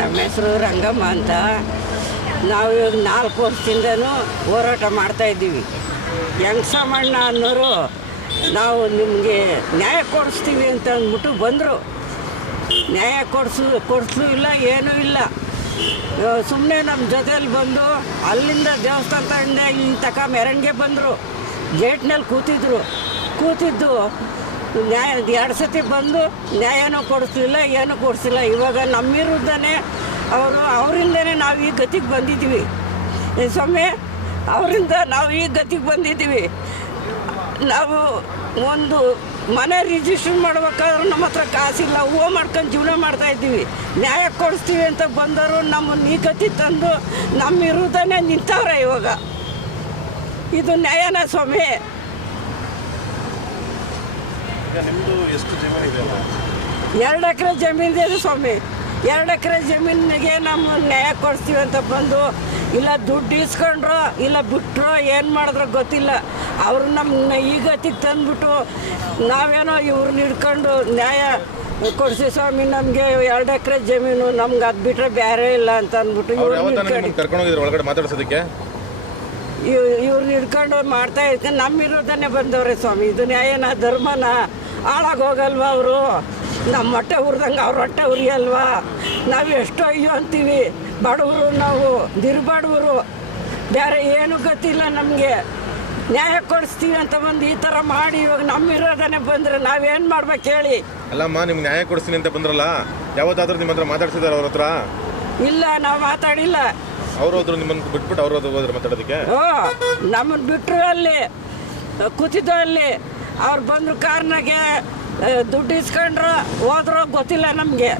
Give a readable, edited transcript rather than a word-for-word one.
ನಮ್ಮ ಹೆಸರು ರಂಗಮ್ಮ ಅಂತ. ನಾವು ಇವಾಗ 4 ವರ್ಷದಿಂದನೂ ಹೋರಾಟ ಮಾಡ್ತಾಯಿದ್ದೀವಿ. ಯಂಗ್ಸಮಣ್ಣ ಅನ್ನೋರು ನಾವು ನಿಮಗೆ ನ್ಯಾಯ ಕೊಡಿಸ್ತೀವಿ ಅಂತ ಅಂದ್ಬಿಟ್ಟು ಬಂದರು. ನ್ಯಾಯ ಕೊಡಿಸೂ ಇಲ್ಲ, ಏನೂ ಇಲ್ಲ. ಸುಮ್ಮನೆ ನಮ್ಮ ಜೊತೆಯಲ್ಲಿ ಬಂದು ಅಲ್ಲಿಂದ ದೇವಸ್ಥಾನದಿಂದ ಇಲ್ಲಿ ತಕ ಮೆರವಣಿಗೆ ಬಂದರು. ಗೇಟ್ನಲ್ಲಿ ಕೂತಿದ್ದು ನ್ಯಾಯ 2 ಸತಿ ಬಂದು ನ್ಯಾಯನೂ ಕೊಡಿಸ್ಲಿಲ್ಲ, ಏನೂ ಕೊಡಿಸಿಲ್ಲ. ಇವಾಗ ನಮ್ಮ ವಿರುದ್ಧನೇ ಅವರಿಂದನೇ ನಾವು ಈ ಗತಿಗೆ ಬಂದಿದ್ದೀವಿ ಸ್ವಾಮಿ. ಅವರಿಂದ ನಾವು ಈ ಗತಿಗೆ ಬಂದಿದ್ದೀವಿ. ನಾವು ಒಂದು ಮನೆ ರಿಜಿಸ್ಟ್ರ್ ಮಾಡ್ಬೇಕಾದ್ರೂ ನಮ್ಮ ಹತ್ರ ಕಾಸಿಲ್ಲ, ಹೂವು ಮಾಡ್ಕೊಂಡು ಜೀವನ ಮಾಡ್ತಾಯಿದ್ದೀವಿ. ನ್ಯಾಯ ಕೊಡಿಸ್ತೀವಿ ಅಂತ ಬಂದವರು ನಮ್ಮನ್ನು ಈ ಗತಿ ತಂದು ನಮ್ಮ ವಿರುದ್ಧನೇ ನಿಂತವ್ರೆ. ಇವಾಗ ಇದು ನ್ಯಾಯನ ಸ್ವಾಮಿ? ನಿಮ್ಮದು ಎಷ್ಟು ಜಮೀನಿದೆ? 2 ಎಕರೆ ಜಮೀನಿದೆ ಸ್ವಾಮಿ. 2 ಎಕರೆ ಜಮೀನಿಗೆ ನಮ್ಮ ನ್ಯಾಯ ಕೊಡಿಸ್ತೀವಿ ಅಂತ ಬಂದು ಇಲ್ಲ ದುಡ್ಡು ಇಸ್ಕೊಂಡ್ರೋ ಇಲ್ಲ ಬಿಟ್ಟರೋ ಏನು ಮಾಡಿದ್ರೋ ಗೊತ್ತಿಲ್ಲ. ಅವರು ನಮ್ಮನ್ನ ಈ ಗತಿಗೆ ತಂದುಬಿಟ್ಟು ನಾವೇನೋ ಇವ್ರನ್ನ ಹಿಡ್ಕೊಂಡು ನ್ಯಾಯ ಕೊಡಿಸಿ ಸ್ವಾಮಿ, ನಮಗೆ 2 ಎಕರೆ ಜಮೀನು, ನಮ್ಗೆ ಅದು ಬಿಟ್ಟರೆ ಬೇರೆ ಇಲ್ಲ ಅಂತ ಅಂದ್ಬಿಟ್ಟು ಒಳಗಡೆ ಮಾತಾಡ್ಸೋದಕ್ಕೆ ಇವ್ರನ್ನ ಹಿಡ್ಕೊಂಡು ಮಾಡ್ತಾ ಇರ್ತಾರೆ. ನಮ್ಮ ವಿರೋಧನೇ ಬಂದವ್ರೆ ಸ್ವಾಮಿ. ಇದು ನ್ಯಾಯನ, ಧರ್ಮನ? ಹಾಳಾಗೋಗಲ್ವ ಅವರು? ನಮ್ಮ ಹೊಟ್ಟೆ ಉರಿದಂಗೆ ಅವ್ರ ಹೊಟ್ಟೆ ಉರಿಯಲ್ವಾ? ನಾವು ಎಷ್ಟೋ ಅಯ್ಯೋ ಅಂತೀವಿ. ಬಡವರು ನಾವು, ದಿರ್ಬಡವರು, ಬೇರೆ ಏನೂ ಗೊತ್ತಿಲ್ಲ ನಮಗೆ. ನ್ಯಾಯ ಕೊಡಿಸ್ತೀವಿ ಅಂತ ಬಂದು ಈ ಥರ ಮಾಡಿ ಇವಾಗ ನಮ್ಮ ವಿರೋಧನೇ ಬಂದರೆ ನಾವೇನು ಮಾಡ್ಬೇಕು ಹೇಳಿ? ಅಲ್ಲಮ್ಮ, ನಿಮ್ಗೆ ನ್ಯಾಯ ಕೊಡಿಸ್ತೀನಿ ಅಂತ ಬಂದ್ರಲ್ಲ, ಯಾವತ್ತಾದ್ರೂ ನಿಮ್ಮ ಹತ್ರ ಮಾತಾಡ್ಸಿದಾರೆ ಅವ್ರ ಹತ್ರ? ಇಲ್ಲ, ನಾವು ಮಾತಾಡಿಲ್ಲ. ಅವ್ರು ಹೋದ್ರು ನಿಮ್ಮನ್ನು ಬಿಟ್ಬಿಟ್ಟು ಅವ್ರು ಹೋದ್ರು ಮಾತಾಡೋದಕ್ಕೆ? ನಮ್ಮನ್ನು ಬಿಟ್ಟರು ಅಲ್ಲಿ ಕೂತಿದ್ದು. ಅಲ್ಲಿ ಅವ್ರು ಬಂದರು ಕಾರ್ನಾಗೆ ದುಡ್ಡು ಇಸ್ಕೊಂಡ್ರು ಹೋದ್ರೋ ಗೊತ್ತಿಲ್ಲ ನಮಗೆ.